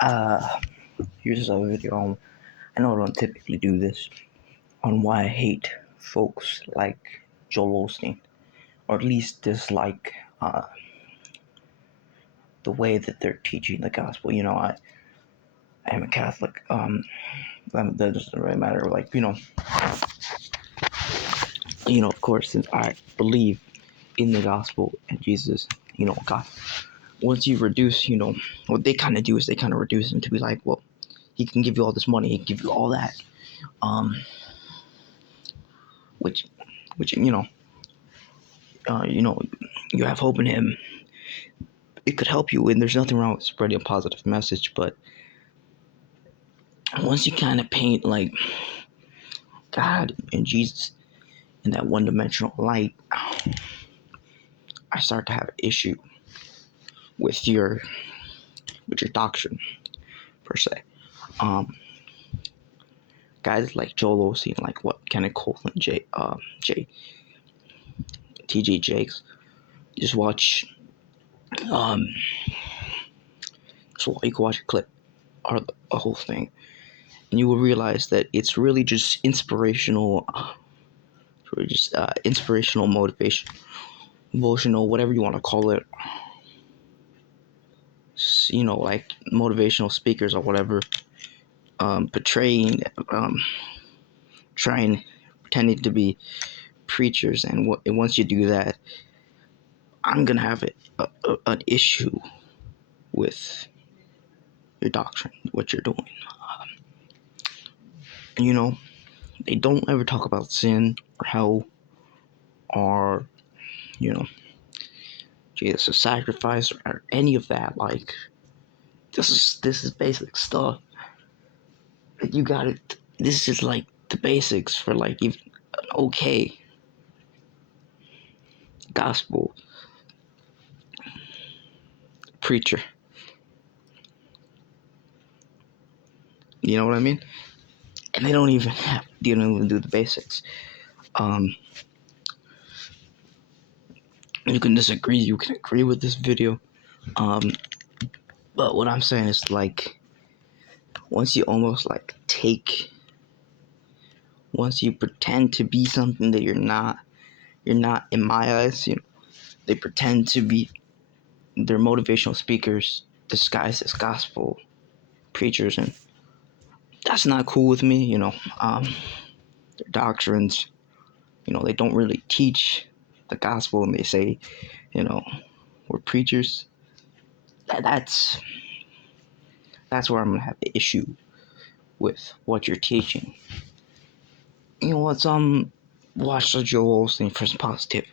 Uh, Here's a video on. I know I don't typically do this on why I hate folks like Joel Olsteen, or at least dislike the way that they're teaching the gospel. I am a Catholic. That doesn't really matter. Of course, since I believe in the gospel and Jesus, God. Once you reduce, what they kind of do is they kind of reduce him to be like, well, he can give you all this money, he can give you all that, um, which, which you have hope in him. It could help you, and there's nothing wrong with spreading a positive message. But once you kind of paint like God and Jesus in that one-dimensional light, I start to have an issue with your doctrine per se. Um, Guys like Joel Olsteen, like what Kenneth Copeland, T.J. Jakes, just watch. Um, so you can watch a clip or a whole thing, and you will realize that it's really just inspirational, inspirational motivation, emotional, whatever you want to call it. Like motivational speakers or whatever, portraying, pretending to be preachers, and once you do that, I'm gonna have an issue with your doctrine, what you're doing. And they don't ever talk about sin or hell or Jesus' sacrifice or any of that. Like this is basic stuff. You got it. This is like the basics for like even an okay gospel preacher. You know what I mean? And they don't even do the basics. Um, you can disagree. You can agree with this video. But what I'm saying is like once you almost like once you pretend to be something that you're not in my eyes. They pretend to be. They're motivational speakers disguised as gospel preachers, and that's not cool with me. Their doctrines, they don't really teach the gospel, and they say, we're preachers. That's where I'm gonna have the issue with what you're teaching. What's watch the Joel Olsteen for some positivity.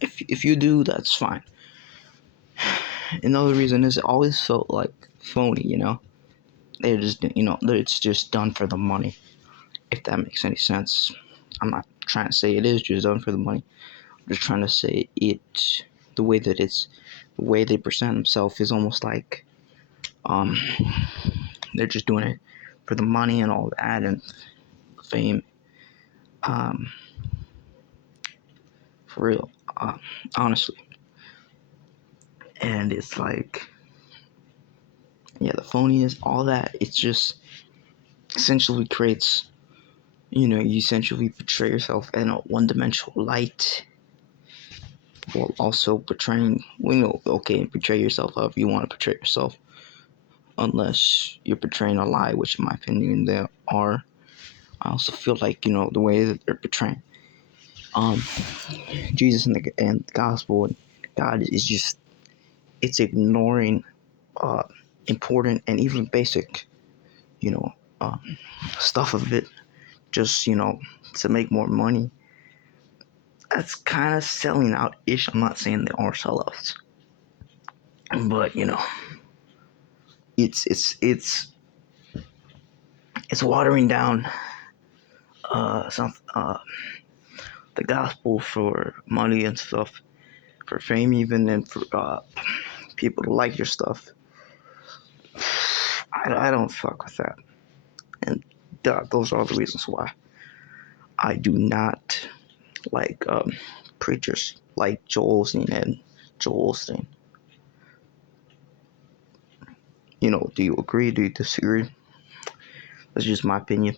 If you do, that's fine. Another reason is it always felt like phony. They're just it's just done for the money. If that makes any sense. I'm not trying to say it is just done for the money. I'm just trying to say the way they present themselves is almost like they're just doing it for the money and all that and the fame. For real, honestly. And it's like, yeah, the phoniness, all that. It's just essentially creates. You essentially portray yourself in a one-dimensional light, while also portraying, okay, portray yourself however you want to portray yourself, unless you're portraying a lie, which in my opinion they are. I also feel like, the way that they're portraying Jesus and the gospel and God is just, it's ignoring important and even basic, you know, stuff of it, just, to make more money. That's kind of selling out ish. I'm not saying they are sellouts, but it's watering down some the gospel for money and stuff, for fame even, and for people to like your stuff. I don't fuck with that, and those are the reasons why I do not like preachers like Joel Olsteen and Joel Olsteen. Do you agree? Do you disagree? That's just my opinion.